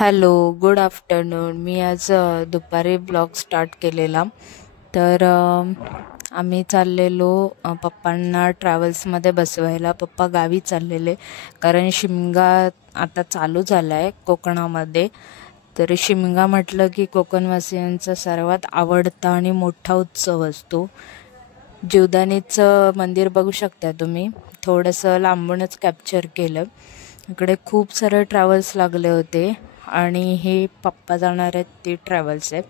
Hello, good afternoon. मी आज दुपारी blog start केलेला. तर आम्ही चाललेलो पप्पांना ट्रॅव्हल्समध्ये बसवायला. पप्पा गावी चाललेले, कारण शिमगा आता चालू झाला आहे कोकणामध्ये. तर शिमगा म्हटलं की कोकणवासियांचा सर्वात आवडता आणि मोठा उत्सव असतो. जीवदानीचं मंदिर बघू शकता तुम्ही, थोडंसं लांबूनच कॅप्चर केलं. इकडे खूप सारे ट्रॅव्हल्स लागले होते आणि हे पप्पा जाणार आहेत ते ट्रॅव्हल्स आहे.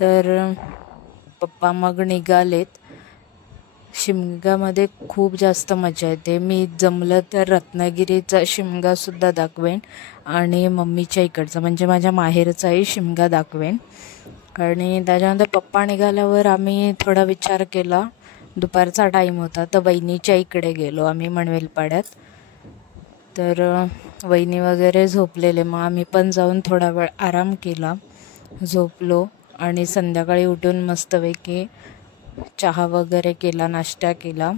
तर पप्पा मग निघालेत. शिमग्यामध्ये खूप जास्त मजा येते. मी जमलं तर रत्नागिरीचा शिमगासुद्धा दाखवेन आणि मम्मीच्या इकडचा म्हणजे माझ्या माहेरचाही शिमगा दाखवेन. आणि त्याच्यानंतर पप्पा निघाल्यावर आम्ही थोडा विचार केला. दुपारचा टाईम होता, तर वहिनीच्या इकडे गेलो आम्ही मणवेलपाड्यात. तर वहिनी वगैरे झोपलेले, मग आम्ही पण जाऊन थोडा वेळ आराम केला, झोपलो आणि संध्याकाळी उठून मस्तपैकी चहा वगैरे केला, नाश्ता केला.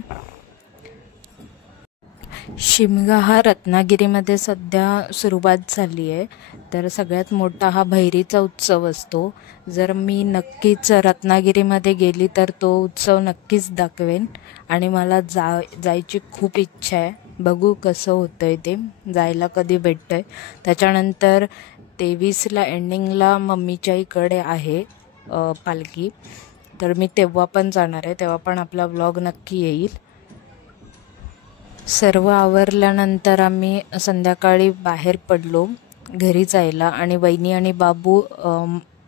शिमगा हा रत्नागिरीमध्ये सध्या सुरुवात झाली आहे. तर सगळ्यात मोठा हा भैरीचा उत्सव असतो. जर मी नक्कीच रत्नागिरीमध्ये गेली तर तो उत्सव नक्कीच दाखवेन आणि मला जायची खूप इच्छा आहे. बघू कसं होतं आहे ते, जायला कधी भेटतं आहे. त्याच्यानंतर 23ला एंडिंगला मम्मीच्या इकडे आहे पालखी, तर मी तेव्हा पण जाणार आहे. तेव्हा पण आपला व्लॉग नक्की येईल. सर्व आवरल्यानंतर आम्ही संध्याकाळी बाहेर पडलो घरी जायला आणि वहिनी आणि बाबू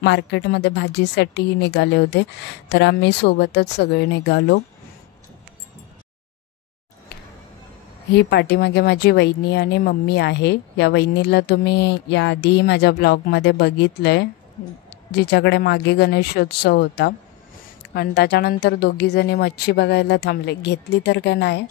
मार्केटमध्ये भाजीसाठी निघाले होते, तर आम्ही सोबतच सगळे निघालो. ही पाठीमागे माझी वहिनी आणि मम्मी आहे. या वहिनीला तुम्ही याआधी माझ्या ब्लॉगमध्ये बघितलं आहे, जिच्याकडे मागे गणेशोत्सव होता. आणि त्याच्यानंतर दोघीजणी मच्छी बघायला थांबले. घेतली तर काय नाही,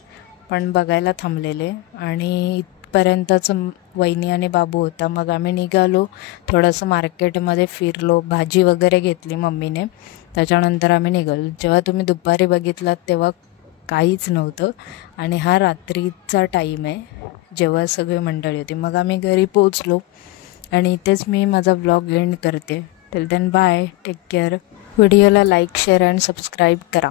पण बघायला थांबलेले. आणि इथपर्यंतच वहिनी आणि बाबू होता. मग आम्ही निघालो, थोडंसं मार्केटमध्ये फिरलो, भाजी वगैरे घेतली मम्मीने. त्याच्यानंतर आम्ही निघालो. जेव्हा तुम्ही दुपारी बघितलात तेव्हा काहीच नव्हतं आणि हा रात्रीचा टाईम आहे जेव्हा सगळी मंडळी होती. मग आम्ही घरी पोचलो आणि इथेच मी माझा ब्लॉग एंड करते. Till then bye, take care. व्हिडिओला लाईक, शेअर अँड सबस्क्राईब करा.